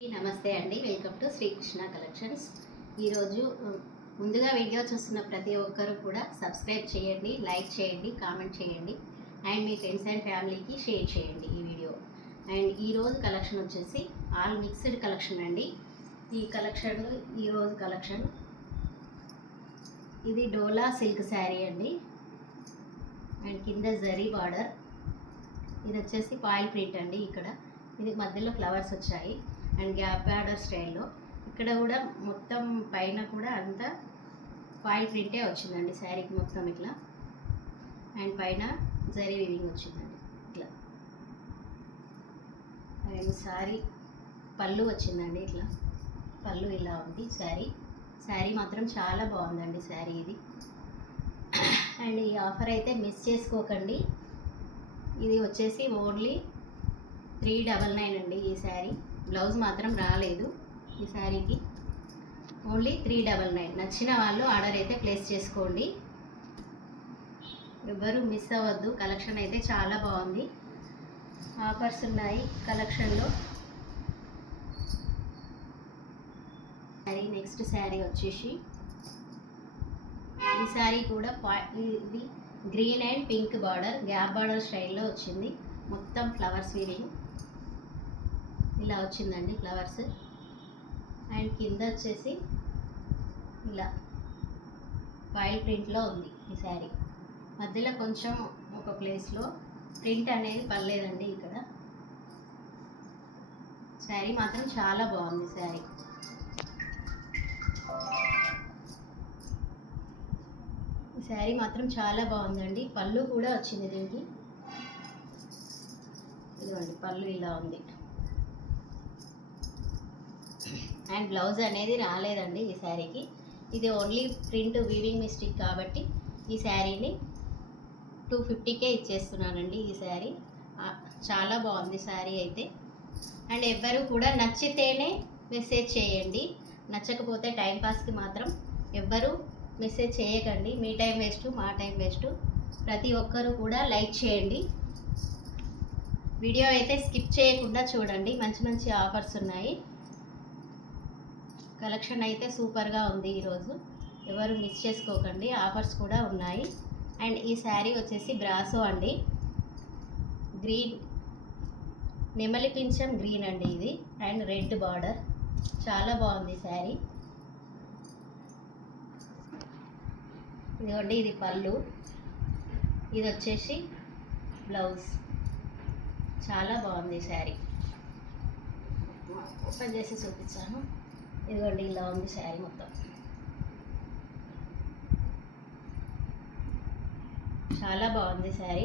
నమస్తే అండి, welcome to Srikrishna collections. ఈరోజు ముందుగా వీడియో చూస్తున్న ప్రతి ఒక్కరు కూడా సబ్స్క్రైబ్ చేయండి, లైక్ చేయండి, కామెంట్ చేయండి అండ్ మీ ఫ్రెండ్స్ అండ్ ఫ్యామిలీకి షేర్ చేయండి ఈ వీడియో. అండ్ ఈరోజు కలెక్షన్ వచ్చేసి ఆల్ మిక్స్డ్ కలెక్షన్ అండి. ఈ కలెక్షన్లో ఈరోజు కలెక్షన్ ఇది డోలా సిల్క్ శారీ అండి. అండ్ కింద జరీ బార్డర్, ఇది వచ్చేసి పాయిల్ ప్రింట్ అండి. ఇక్కడ ఇది మధ్యలో ఫ్లవర్స్ వచ్చాయి అండ్ గ్యాప్ బార్డర్ స్టైల్లో. ఇక్కడ కూడా మొత్తం పైన కూడా అంతా ఫాయిల్ ప్రింటే వచ్చిందండి శారీకి మొత్తం ఇట్లా. అండ్ పైన జరీ వీవింగ్ వచ్చిందండి ఇట్లా. అండ్ శారీ పళ్ళు వచ్చిందండి ఇట్లా. పళ్ళు ఇలా ఉంది శారీ మాత్రం చాలా బాగుందండి శారీ ఇది. అండ్ ఈ ఆఫర్ అయితే మిస్ చేసుకోకండి. ఇది వచ్చేసి ఓన్లీ 399 అండి ఈ శారీ. బ్లౌజ్ మాత్రం రాలేదు ఈ శారీకి, ఓన్లీ 399. నచ్చిన వాళ్ళు ఆర్డర్ అయితే ప్లేస్ చేసుకోండి, ఎవ్వరూ మిస్ అవ్వద్దు. కలెక్షన్ అయితే చాలా బాగుంది, ఆఫర్స్ ఉన్నాయి కలెక్షన్లో. నెక్స్ట్ శారీ వచ్చేసి ఈ శారీ కూడా ఇది green and pink border, gap border స్టైల్లో వచ్చింది. మొత్తం ఫ్లవర్స్ వీవింగ్ ఇలా వచ్చిందండి ఫ్లవర్స్. అండ్ కింద వచ్చేసి ఇలా ఫాయిల్ ప్రింట్లో ఉంది ఈ శారీ. మధ్యలో కొంచెం ఒక ప్లేస్లో ప్రింట్ అనేది పర్లేదండి ఇక్కడ. శారీ మాత్రం చాలా బాగుంది శారీ. ఈ శారీ మాత్రం చాలా బాగుందండి. పళ్ళు కూడా వచ్చింది దీనికి, ఇదిగోండి పళ్ళు ఇలా ఉంది. అండ్ బ్లౌజ్ అనేది రాలేదండి ఈ శారీకి. ఇది ఓన్లీ ప్రింట్ వీవింగ్ మిస్టేక్ కాబట్టి ఈ శారీని 250కే ఇచ్చేస్తున్నానండి. ఈ శారీ చాలా బాగుంది శారీ అయితే. అండ్ ఎవ్వరు కూడా నచ్చితేనే మెసేజ్ చేయండి, నచ్చకపోతే టైంపాస్కి మాత్రం ఎవ్వరూ మెసేజ్ చేయకండి. మీ టైం వేస్ట్, మా టైం వేస్ట్. ప్రతి ఒక్కరూ కూడా లైక్ చేయండి, వీడియో అయితే స్కిప్ చేయకుండా చూడండి. మంచి మంచి ఆఫర్స్ ఉన్నాయి. కలెక్షన్ అయితే సూపర్గా ఉంది ఈరోజు, ఎవరు మిస్ చేసుకోకండి. ఆఫర్స్ కూడా ఉన్నాయి. అండ్ ఈ శారీ వచ్చేసి బ్రాసో అండి, గ్రీన్ నెమలి పింఛం గ్రీన్ అండి ఇది. అండ్ రెడ్ బార్డర్, చాలా బాగుంది శారీ. ఇదిగోండి ఇది పళ్ళు, ఇది వచ్చేసి బ్లౌజ్. చాలా బాగుంది శారీ. ఓపెన్ చేసి చూపించాను. ఇదిగోండి ఇలా ఉంది శారీ మొత్తం. చాలా బాగుంది శారీ.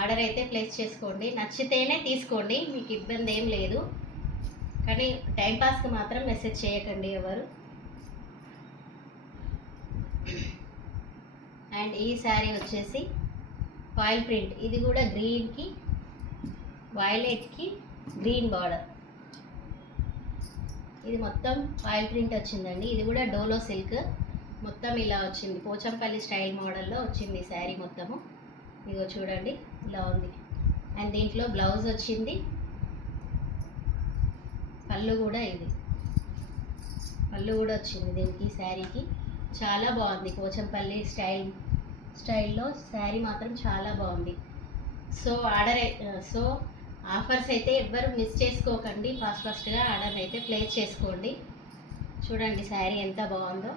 ఆర్డర్ అయితే ప్లేస్ చేసుకోండి, నచ్చితేనే తీసుకోండి, మీకు ఇబ్బంది ఏం లేదు. కానీ టైంపాస్కి మాత్రం మెసేజ్ చేయకండి ఎవరు. అండ్ ఈ శారీ వచ్చేసి ఫాయిల్ ప్రింట్, ఇది కూడా గ్రీన్కి వైలెట్కి గ్రీన్ బార్డర్. ఇది మొత్తం ఫాయిల్ ప్రింట్ వచ్చిందండి. ఇది కూడా డోలో సిల్క్ మొత్తం ఇలా వచ్చింది, పోచంపల్లి స్టైల్ మోడల్లో వచ్చింది శారీ మొత్తము. ఇదిగో చూడండి ఇలా ఉంది. అండ్ దీంట్లో బ్లౌజ్ వచ్చింది, పళ్ళు కూడా పళ్ళు కూడా వచ్చింది దీనికి శారీకి. చాలా బాగుంది, పోచంపల్లి స్టైల్లో శారీ మాత్రం చాలా బాగుంది. సో ఆఫర్స్ అయితే ఎవ్వరు మిస్ చేసుకోకండి, ఫాస్ట్గా ఆర్డర్ అయితే ప్లేస్ చేసుకోండి. చూడండి శారీ ఎంత బాగుందో.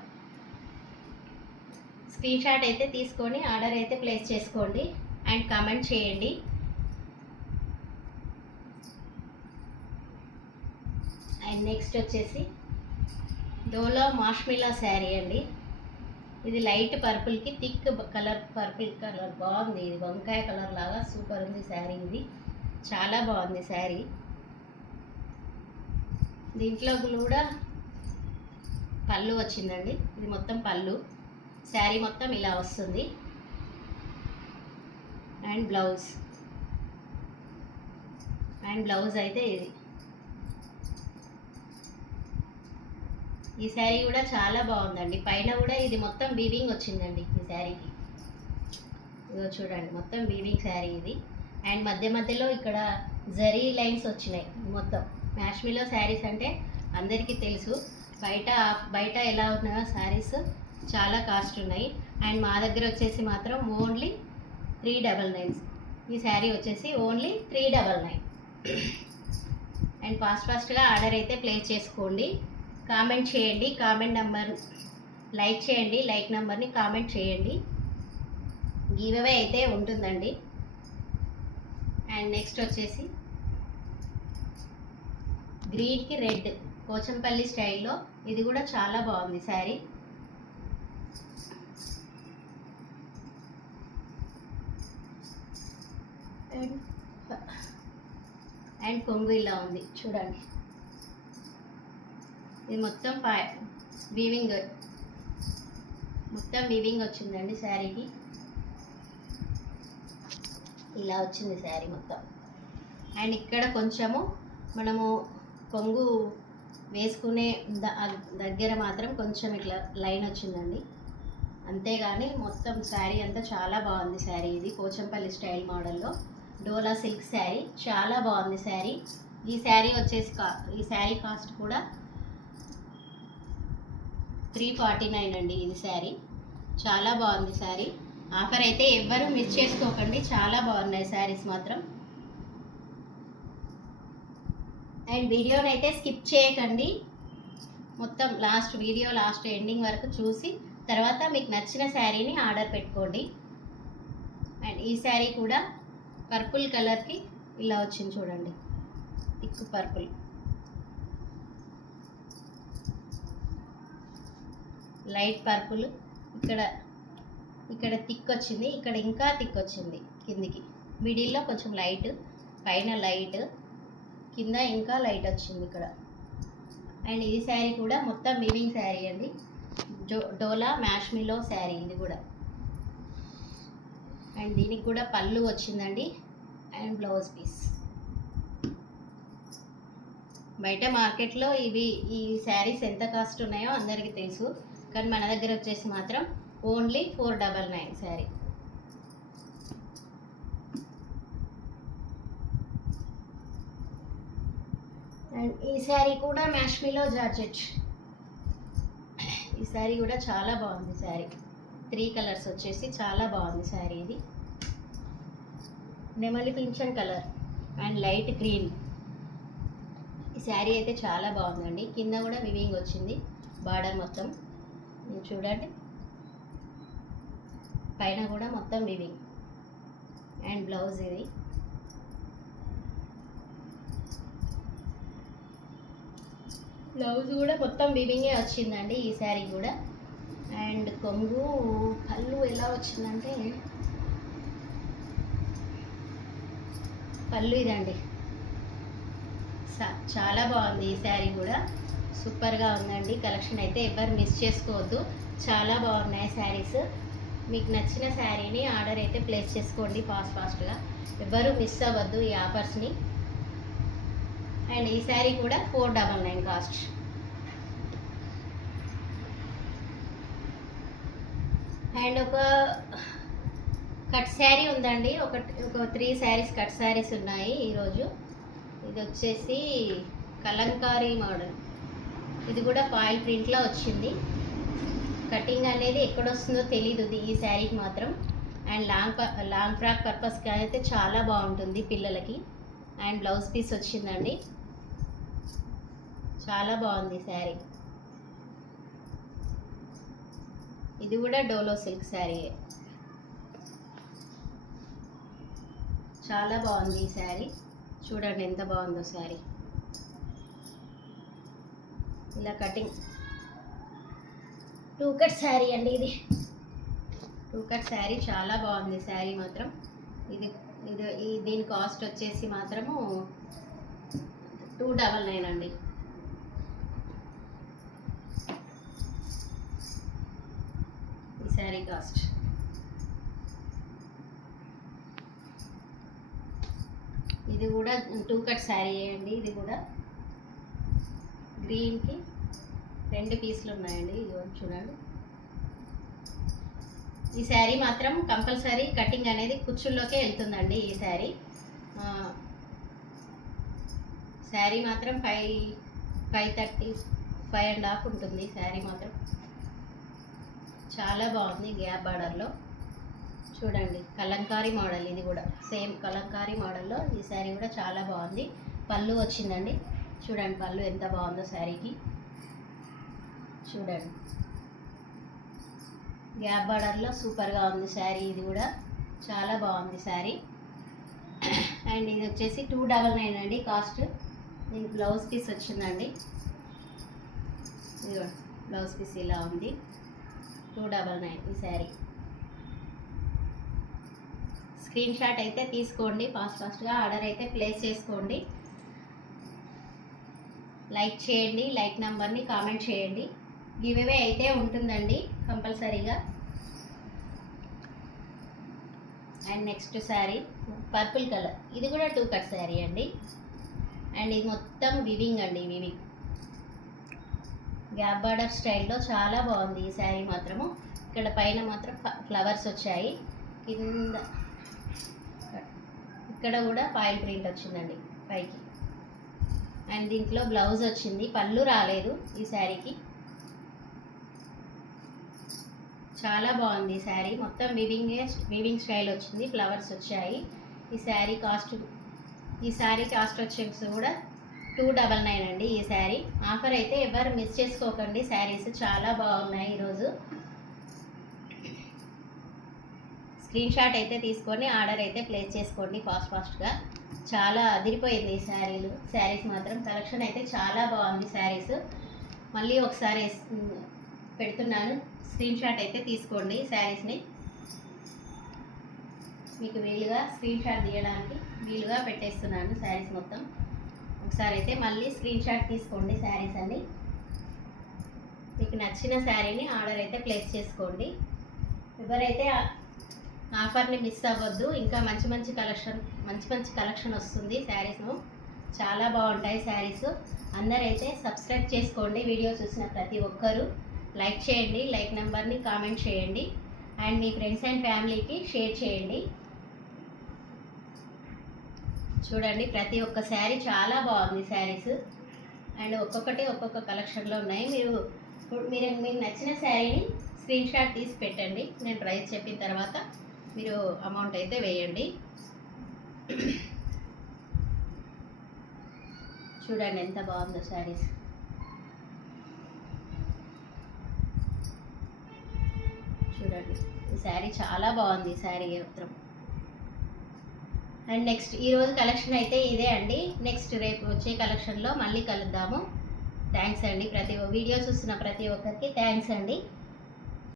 స్క్రీన్ షాట్ అయితే తీసుకొని ఆర్డర్ అయితే ప్లేస్ చేసుకోండి అండ్ కామెంట్ చేయండి. అండ్ నెక్స్ట్ వచ్చేసి డోలో మాష్మిలా శారీ అండి. ఇది లైట్ పర్పుల్కి థిక్ కలర్, పర్పుల్ కలర్ బాగుంది. ఇది వంకాయ కలర్ లాగా సూపర్ ఉంది శారీ ఇది, చాలా బాగుంది శారీ. దీంట్లో కూడా పళ్ళు వచ్చిందండి, ఇది మొత్తం పళ్ళు. శారీ మొత్తం ఇలా వస్తుంది. అండ్ బ్లౌజ్ అయితే ఇది. ఈ శారీ కూడా చాలా బాగుందండి. పైన కూడా ఇది మొత్తం వీవింగ్ వచ్చిందండి ఈ శారీకి. ఇదిగో చూడండి మొత్తం వీవింగ్ శారీ ఇది. అండ్ మధ్యలో ఇక్కడ జరీ లైన్స్ వచ్చినాయి మొత్తం. మ్యాష్మిలో శారీస్ అంటే అందరికీ తెలుసు. బయట బయట ఎలా ఉన్నాయో శారీస్ చాలా కాస్ట్ ఉన్నాయి. అండ్ మా దగ్గర వచ్చేసి మాత్రం ఓన్లీ 399. ఈ శారీ వచ్చేసి ఓన్లీ 399. అండ్ ఫాస్ట్గా ఆర్డర్ అయితే ప్లేస్ చేసుకోండి. కామెంట్ చేయండి, కామెంట్ నెంబర్ లైక్ చేయండి, లైక్ నెంబర్ని కామెంట్ చేయండి. గివ్ అవే అయితే ఉంటుందండి. అండ్ నెక్స్ట్ వచ్చేసి గ్రీన్కి రెడ్ పోచంపల్లి స్టైల్లో, ఇది కూడా చాలా బాగుంది శారీ. అండ్ కొంగు ఇలా ఉంది చూడండి. ఇది మొత్తం వీవింగ్ వచ్చిందండి శారీకి. ఇలా వచ్చింది శారీ మొత్తం. అండ్ ఇక్కడ కొంచెము మనము కొంగు వేసుకునే దగ్గర మాత్రం కొంచెం ఇట్లా లైన్ వచ్చిందండి, అంతేగాని మొత్తం శారీ అంతా చాలా బాగుంది శారీ. ఇది పోచంపల్లి స్టైల్ మోడల్లో డోలా సిల్క్ శారీ, చాలా బాగుంది శారీ. ఈ శారీ వచ్చేసి ఈ శారీ కాస్ట్ కూడా 349 అండి. ఇది శారీ చాలా బాగుంది శారీ. ఆఫర్ అయితే ఎవ్వరూ మిస్ చేసుకోకండి, చాలా బాగున్నాయి శారీస్ మాత్రం. అండ్ వీడియోని అయితే స్కిప్ చేయకండి, మొత్తం వీడియో లాస్ట్ ఎండింగ్ వరకు చూసి తర్వాత మీకు నచ్చిన శారీని ఆర్డర్ పెట్టుకోండి. అండ్ ఈ శారీ కూడా పర్పుల్ కలర్కి ఇలా వచ్చింది చూడండి, థిక్ పర్పుల్. లైట్ పర్పుల్, ఇక్కడ థిక్ వచ్చింది, ఇక్కడ ఇంకా థిక్ వచ్చింది కిందికి. మిడిల్లో కొంచెం లైట్, పైన లైట్, కింద ఇంకా లైట్ వచ్చింది ఇక్కడ. అండ్ ఈ శారీ కూడా మొత్తం వీవింగ్ శారీ అండి, డోలా మ్యాష్మిలో శారీ ఇది కూడా. అండ్ దీనికి కూడా పళ్ళు వచ్చిందండి అండ్ బ్లౌజ్ పీస్. బయట మార్కెట్లో ఈ శారీస్ ఎంత కాస్ట్ ఉన్నాయో అందరికీ తెలుసు, కానీ మన దగ్గర వచ్చేసి మాత్రం ఓన్లీ 499 శారీ. అండ్ ఈ శారీ కూడా మ్యాష్మిలో జార్జెట్. ఈ శారీ కూడా చాలా బాగుంది శారీ. 3 కలర్స్ వచ్చేసి చాలా బాగుంది శారీ. ఇది నెమలి pension colour and light green. ఈ శారీ అయితే చాలా బాగుందండి. కింద కూడా వివింగ్ వచ్చింది బార్డర్ మొత్తం చూడండి, పైన కూడా మొత్తం వివింగ్. అండ్ బ్లౌజ్ ఇది. బ్లౌజ్ కూడా మొత్తం వివింగే వచ్చిందండి ఈ శారీ కూడా. అండ్ కొంగు పళ్ళు ఎలా వచ్చిందంటే, పళ్ళు ఇదండి, చాలా బాగుంది ఈ శారీ కూడా, సూపర్గా ఉందండి. కలెక్షన్ అయితే ఎవరు మిస్ చేసుకోవద్దు, చాలా బాగున్నాయి శారీస్. మీకు నచ్చిన శారీని ఆర్డర్ అయితే ప్లేస్ చేసుకోండి ఫాస్ట్గా, ఎవరు మిస్ అవ్వద్దు ఈ ఆఫర్స్ని. అండ్ ఈ శారీ కూడా 499 కాస్ట్. అండ్ ఒక కట్ శారీ ఉందండి, ఒక 3 శారీస్ కట్ శారీస్ ఉన్నాయి ఈరోజు. ఇది వచ్చేసి కలంకారీ మోడల్, ఇది కూడా ఫాయిల్ ప్రింట్లో వచ్చింది. కటింగ్ అనేది ఎక్కడొస్తుందో తెలీదు ఈ శారీకి మాత్రం. అండ్ లాంగ్ ఫ్రాక్ పర్పస్కి అయితే చాలా బాగుంటుంది పిల్లలకి. అండ్ బ్లౌజ్ పీస్ వచ్చిందండి, చాలా బాగుంది శారీ. ఇది కూడా డోలో సిల్క్ శారీ, చాలా బాగుంది ఈ శారీ. చూడండి ఎంత బాగుందో శారీ. ఇలా కటింగ్ 2 కట్ శారీ అండి ఇది. 2 కట్ శారీ చాలా బాగుంది శారీ మాత్రం. దీని కాస్ట్ వచ్చేసి మాత్రము 299 అండి. ఈ శారీ కాస్ట్. ఇది కూడా 2 కట్ శారీ అండి. ఇది కూడా గ్రీన్కి 2 పీసులు ఉన్నాయండి, ఇదిగోండి చూడండి. ఈ శారీ మాత్రం కంపల్సరీ కటింగ్ అనేది కుచ్చుల్లోకే వెళ్తుందండి. ఈ శారీ మాత్రం 5:30, 5.5 ఉంటుంది శారీ మాత్రం. చాలా బాగుంది గ్యాప్ బార్డర్లో. చూడండి కలంకారీ మోడల్, ఇది కూడా సేమ్ కలంకారీ మోడల్లో ఈ శారీ కూడా చాలా బాగుంది. పళ్ళు వచ్చిందండి, చూడండి పళ్ళు ఎంత బాగుందో శారీకి. చూడండి గ్యాప్ బార్డర్లో సూపర్గా ఉంది శారీ, ఇది కూడా చాలా బాగుంది శారీ. అండ్ ఇది వచ్చేసి 299 అండి కాస్ట్. దీనికి బ్లౌజ్ పీస్ వచ్చిందండి, ఇదిగో బ్లౌజ్ పీస్ ఇలా ఉంది. 299 ఈ శారీ. స్క్రీన్ షాట్ అయితే తీసుకోండి, ఫాస్ట్గా ఆర్డర్ అయితే ప్లేస్ చేసుకోండి. లైక్ చేయండి, లైక్ నెంబర్ని కామెంట్ చేయండి. గివ్ అవే అయితే ఉంటుందండి కంపల్సరీగా. And next sari purple colour, ఇది కూడా 2 కట్ శారీ అండి. అండ్ ఇది మొత్తం వివింగ్ అండి, వివింగ్ గ్యాప్ బార్డర్ స్టైల్లో చాలా బాగుంది ఈ శారీ మాత్రము. ఇక్కడ పైన మాత్రం ఫ్లవర్స్ వచ్చాయి, కింద ఇక్కడ కూడా ఫాయిల్ ప్రింట్ వచ్చిందండి పైకి. అండ్ దీంట్లో బ్లౌజ్ వచ్చింది, పళ్ళు రాలేదు ఈ శారీకి. చాలా బాగుంది ఈ శారీ, మొత్తం వివింగ్ స్టైల్ వచ్చింది, ఫ్లవర్స్ వచ్చాయి. ఈ శారీ కాస్ట్ వచ్చేసి కూడా 299 అండి ఈ శారీ. ఆఫర్ అయితే ఎవరు మిస్ చేసుకోకండి, శారీస్ చాలా బాగున్నాయి ఈరోజు. స్క్రీన్ షాట్ అయితే తీసుకొని ఆర్డర్ అయితే ప్లేస్ చేసుకోండి ఫాస్ట్గా. చాలా అదిరిపోయింది ఈ శారీస్ మాత్రం. కలెక్షన్ అయితే చాలా బాగుంది శారీస్. మళ్ళీ ఒకసారి పెడుతున్నాను, స్క్రీన్ షాట్ అయితే తీసుకోండి శారీస్ని. మీకు వీలుగా స్క్రీన్ షాట్ తీయడానికి వీలుగా పెట్టేస్తున్నాను శారీస్ మొత్తం. ఒకసారి అయితే మళ్ళీ స్క్రీన్ షాట్ తీసుకోండి శారీస్ అన్ని. మీకు నచ్చిన శారీని ఆర్డర్ అయితే ప్లేస్ చేసుకోండి. ఎవరైతే ఆఫర్ని మిస్ అవ్వద్దు, ఇంకా మంచి కలెక్షన్ వస్తుంది శారీస్, చాలా బాగుంటాయి శారీస్. అందరైతే సబ్స్క్రైబ్ చేసుకోండి, వీడియో చూసిన ప్రతి ఒక్కరూ లైక్ చేయండి, లైక్ నెంబర్ని కామెంట్ చేయండి. అండ్ మీ ఫ్రెండ్స్ అండ్ ఫ్యామిలీకి షేర్ చేయండి. చూడండి ప్రతి ఒక్క శారీ చాలా బాగుంది శారీస్. అండ్ ఒక్కొక్క కలెక్షన్లో ఉన్నాయి. మీకు నచ్చిన శారీని స్క్రీన్ షాట్ తీసి పెట్టండి, నేను ప్రైస్ చెప్పిన తర్వాత మీరు అమౌంట్ అయితే వేయండి. చూడండి ఎంత బాగుందో శారీస్. చూడండి ఈ శారీ చాలా బాగుంది ఈ శారీ మాత్రం. అండ్ నెక్స్ట్ ఈరోజు కలెక్షన్ అయితే ఇదే అండి. నెక్స్ట్ రేపు వచ్చే కలెక్షన్లో మళ్ళీ కలుద్దాము. థ్యాంక్స్ అండి, వీడియో చూస్తున్న ప్రతి ఒక్కరికి థ్యాంక్స్ అండి.